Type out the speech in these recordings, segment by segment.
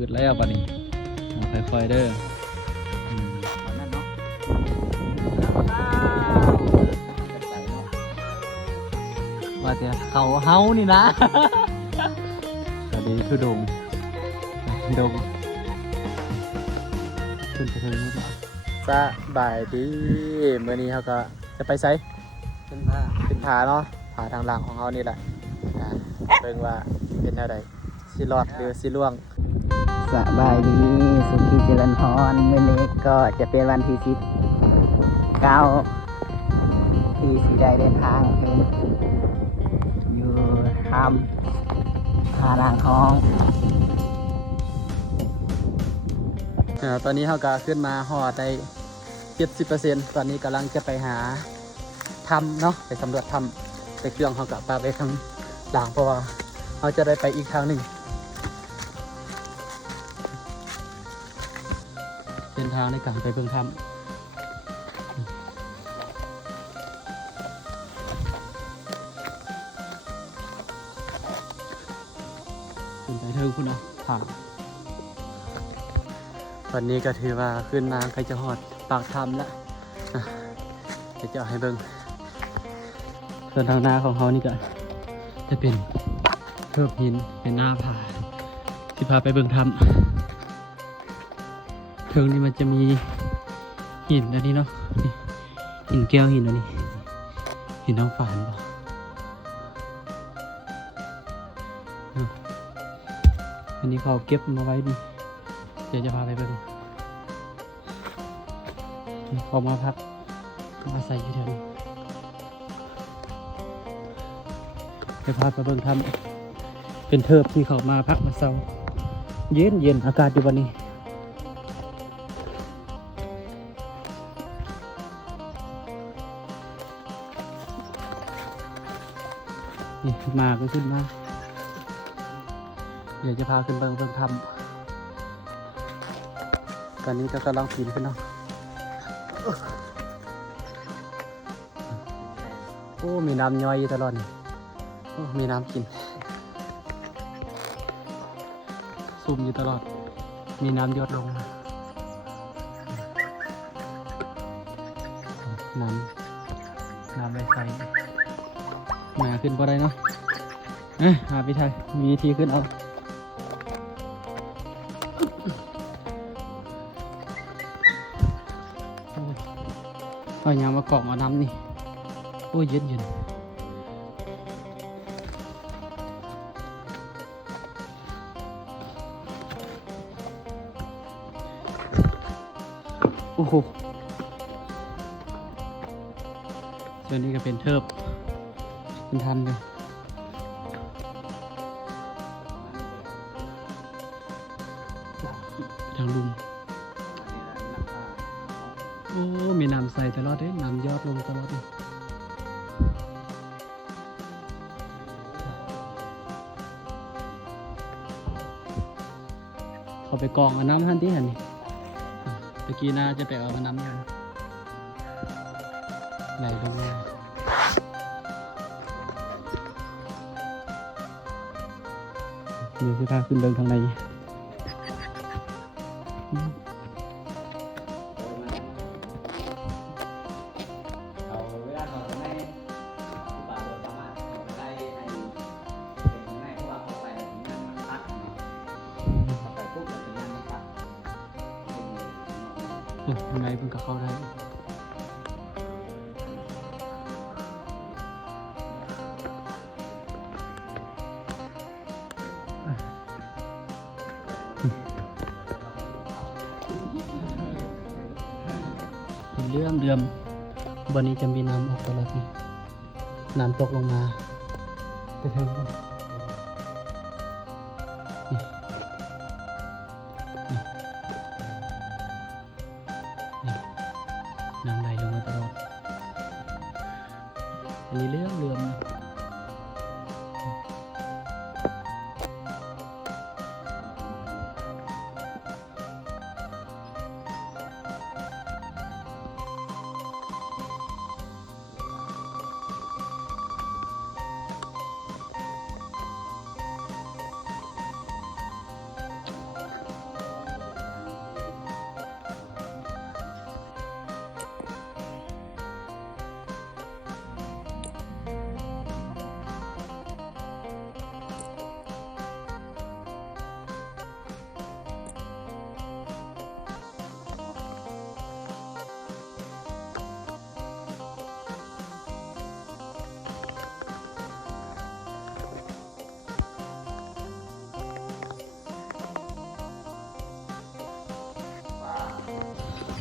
ขึ้นแล้วบัดนี้ค่อยๆเด้อนั่นเนาะว่าแต่เขาเฮานี่นะสวัสดีทุดงดงขึ้นไปถึงนู้นสบายดีเมื่อนี้เขาก็จะไปไซเป็นผาเนาะผาทางหลังของเขานี่แหละเบิ่งว่าเป็นอะไรสิรอดหรือสิล่วงสบายดีสุขีเจริญพรเมื่อนี้ก็จะเป็นวันที่19ที่สีได้เดินทางไปอยู่ทำผาหลังของ ตอนนี้เขาก็ขึ้นมาหอดได้ 70% ตอนนี้กำลังจะไปหาถ้ำเนาะไปสำรวจถ้ำไปเครื่องเขากับปลาไปข้างหลังเพราะว่าเขาจะได้ไปอีกทางหนึ่งเส้นทางในการไปเบิ่งถ้ำขึ้นไปเทิงคุณเนาะผ่านวันนี้ก็ถือว่าขึ้นมาใครจะหอดปากถ้ำแล้วจะเอาให้เบิ่งส่วนทางหน้าของเขานี่ก็จะเป็นเทือกหินเป็นหน้าผาที่พาไปเบิ่งถ้ำเทิงนี้มันจะมีหินอันนี้เนาะหินแก้วหินอันนี้หินน้องฝานป่ะอันนี้เขาเก็บมาไว้ดีเดี๋ยวจะพาไปเบิ่งเขามาพักมาใส่อยู่แถวนี้จะพาไปเบิ่งทำเป็นเทิบที่เขามาพักมาเศร้าเย็นอากาศอยู่วันนี้นี่มาก็ขึ้นมาเดี๋ยวจะพาขึ้นเบิ่งทำตอนนี้ก็กำลังปีนขึ้นเนาะโอ้ มีน้ำย่อยตลอดโอ้ มีน้ำกินซุ่มอยู่ตลอด มีน้ำหยดลงน้ำใสๆมาขึ้นบ่ได้เนาะหาพี่ไทยมีวิธีขึ้นเอาเอายางมาเกาะมาน้ำนี่โอ้ยเย็นโอ้โหส่วนนี้ก็เป็นเทิบเป็นทันเลยทางลุมโอ้ มีน้ำใสตลอดเลยน้ำยอดลงตลอดเลยเขาไปกองเอาน้ำท่านที่เห็นนี่ตะกี้น่าจะไปเอาน้ำไหลลงมาเดี๋ยวจะพาขึ้นเดินทางในยังไงเพิ่งก็เข้าได้เรื่องเดิมวันนี้จะมีน้ำออกตลอดนี่น้ำตกลงมาไปเทิงกันน้ำไหลลงมาตลอดอันนี้เรื่องเรือม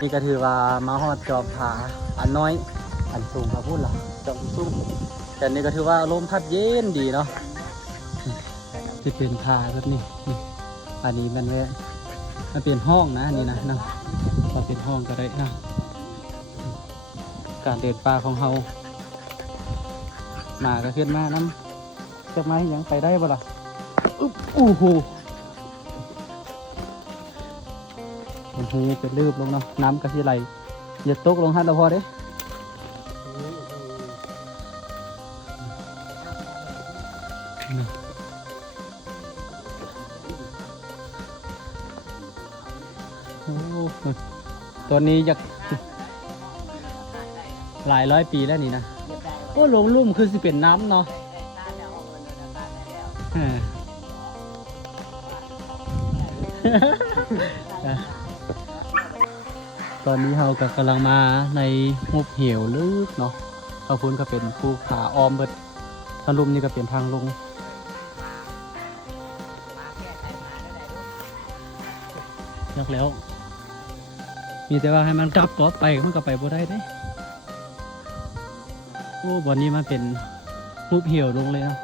นี่ก็ถือว่ามาฮอดจอมผาอันน้อยอันสูงครับพูดเหรอจอมสูงแต่นี่ก็ถือว่าลมพัดเย็นดีเนาะจะเป็นผาแบบนี้นี่อันนี้มันแวะมันเป็นห้องนะนี่นะนะถ้าเป็นห้องก็ได้นะการเดินป่าของเฮามาก็ขึ้นมาน้ำจะไม้ยังไปได้บ่ล่ะอุ๊บโอ้โหเป็นหูเป็นลืบลงเนาะน้ำกระสีไหลอย่าตกลงหันเราพอเด้โอ้ตัวนี้อยากหลายร้อยปีแล้วนี่นะโอ้ลงลุ่มคือสิเป็นน้ำเนาะตอนนี้เราก็กำลังมาในหุบเหวลึกเนาะเขาพูนก็เป็นภูผาอ้อมเบิดทางลุ่มนี่ก็เป็นทางลงยากแล้วมีแต่ว่าให้มันกลับต่อไปมันก็ไปบ่ได้เด้โอ้วันนี้มันเป็นหุบเหวลงเลยเนาะ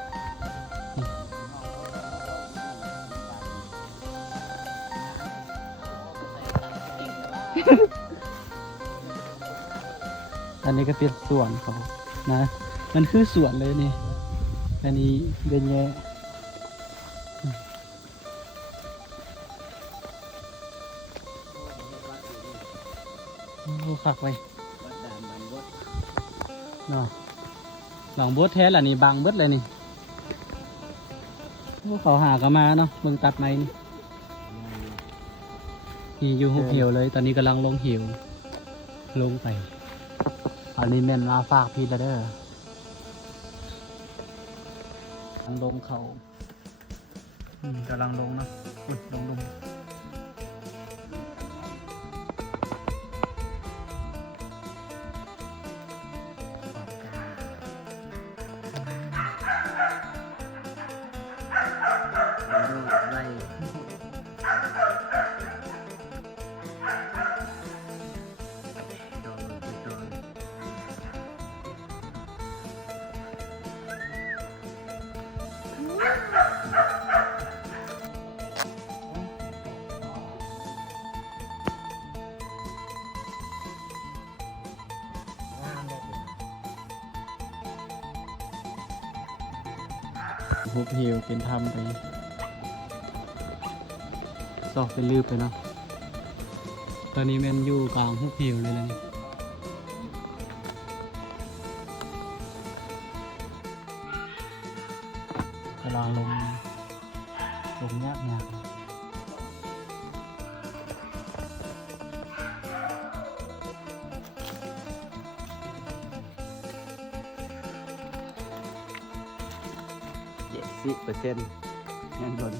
อันนี้ก็เป็นสวนเขานะ มันคือสวนเลยนี่ อันนี้เป็นแย่โอ้คักไว้เนาะหลังบดแท้ล่ะนี่บางเบิดเลยนี่โอ้เขาหากันมาเนาะมึงตัดไม้นี่นี่อยู่หุบเหวเลย ตอนนี้กำลังลงเหวลงไปอันนี้แม่นมาฝากพี่ละเด้อทางลงเขากำลังลงเนาะลงหุบเหวเป็นทำไปซอกเป็นลืบไปเนาะตอนนี้แมันอยู่กลางหุบเหวเลยนะนี่กำลังลงยาก70%นั่นโดน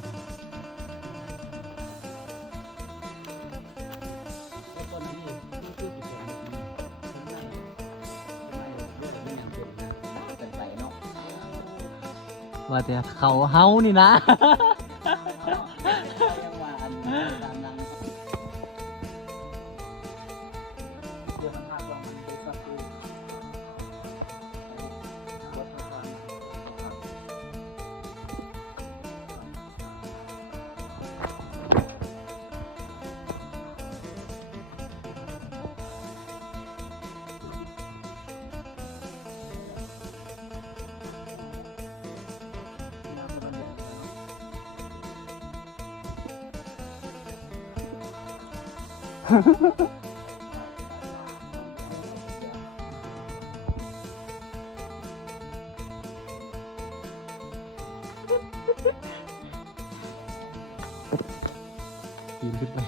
ว่าแต่เขาเฮานี่นะปีนขึ้นไป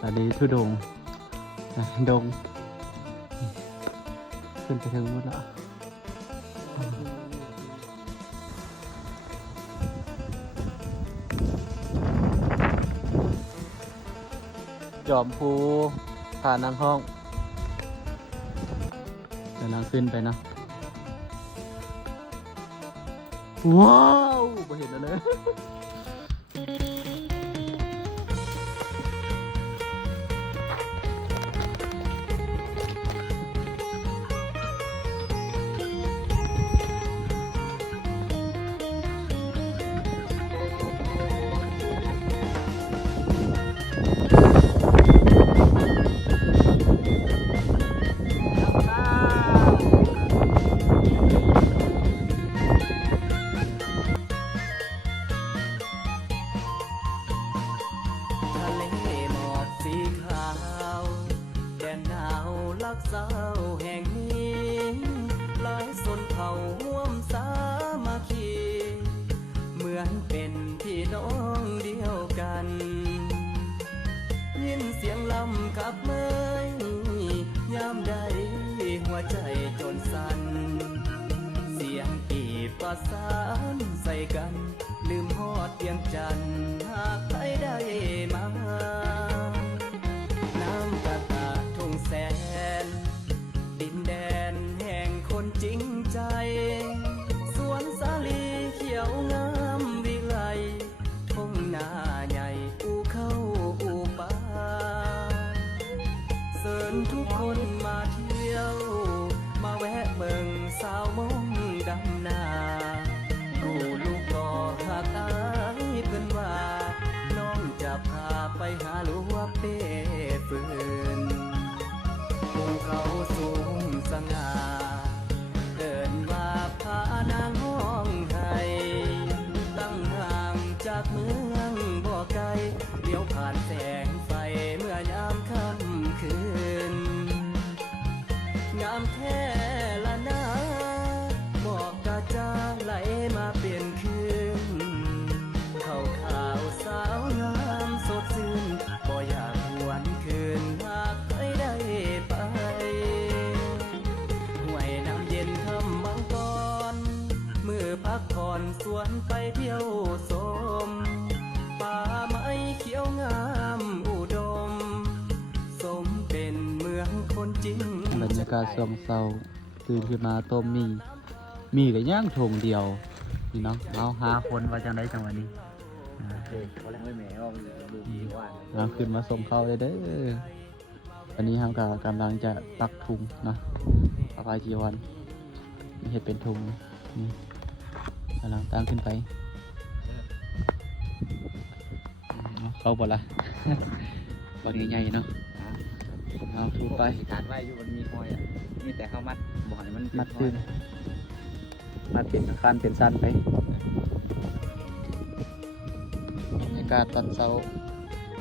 ตอนนี้ทุดงดงขึ้นไปถึงหมดแล้วจอมภูผานางห้องกำลังขึ้นไปนะว้าวไม่เห็นแล้วเลย เลหมอกสีขาวแดนหนาวลักสาวแห่งนี้หลายสนเผ่าร่วมสามัคคีเหมือนเป็นพี่น้องเดียวกันยินเสียงลำกับเมยยามใดหัวใจจนสั่นเสียงปีบประสานใส่กันลืมฮอดเพียงจันทร์หากใครได้มาน้ำตาตาทุ่งแสนดินแดนแห่งคนจริงใจสวนสาลีเขียวงามวิไลทุ่งนาใหญ่อูเข้าอูป่าเชิญทุกคนมาเที่ยวมาแวะเบิ่งสาวมงดำนากูลูกก็หักอายเพิ่นว่าน้องจะพาไปหาลูกเป้ฟืนภูเขาสูงสง่าเดินว่าพานางห้องไทยตั้งห่างจากเมืองบ่ไกลเลี้ยวผ่านแสงไฟเมื่อยามค่ำคืนงามแท้ละนาบอกกาจาไหลมาเปลี่ยนคืนเขาขาวสาวงามสดชื่นบ่อยากหวนคืนหากใครได้ไปห้วยน้ำเย็นทำบางกอนมือพักผ่อนสวนไปเที่ยวชมป่าไม้เขียวงามอุดมสมเป็นเมืองคนจริง บรรยากาศช่วงเช้าตื่นขึ้นมาต้มมีกับย่างถงเดียวพี่น้องเอา5 คนว่าจังไดจังหวะนี้ เขาแรงไม่แหม่ว่าดูดีว่า เราขึ้นมาส่งเขาเลยเด้อวันนี้เรากำลังจะปักทุงนะปะปายจีวรนี่เห็ดเป็นทุงนี่กำลังตั้งขึ้นไปเอาเข้าบ่ละ บอลใหญ่ๆเนาะเอาทูไป การไหวอยู่มันมีหอยอ่ะมีแต่ข้าวมัดบ่อยมัน มัดขึ้นมัดเป็นคันเป็นสั้นไปบรรยากาศตอนเช้า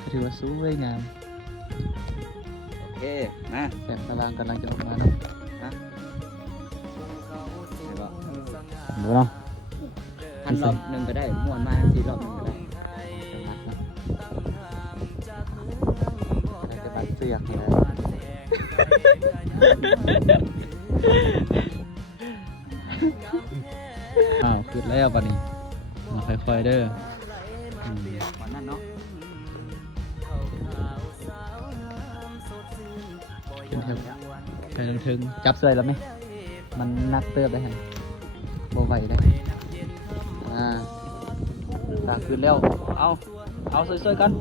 ก็ถือว่าสวยงาม โอเคนะ แสงพลังกำลังจะออกมาเนาะ นะใช่ปะ เดี๋ยวเนาะ พันรอบหนึ่งก็ได้ม้วนมา4 รอบหนึ่งก็ได้ อะไรจะบัดเสียกเลยอ้าวขึ้นแล้วบัดนี้มาค่อยๆเด้ออืม วันนั้นเนาะ ขึ้นเถอะไปถึงจับเสยแล้วไหมมันนักเติบได้ฮะบ่ไหวได้ตาขึ้นแล้วเอาสวยๆกัน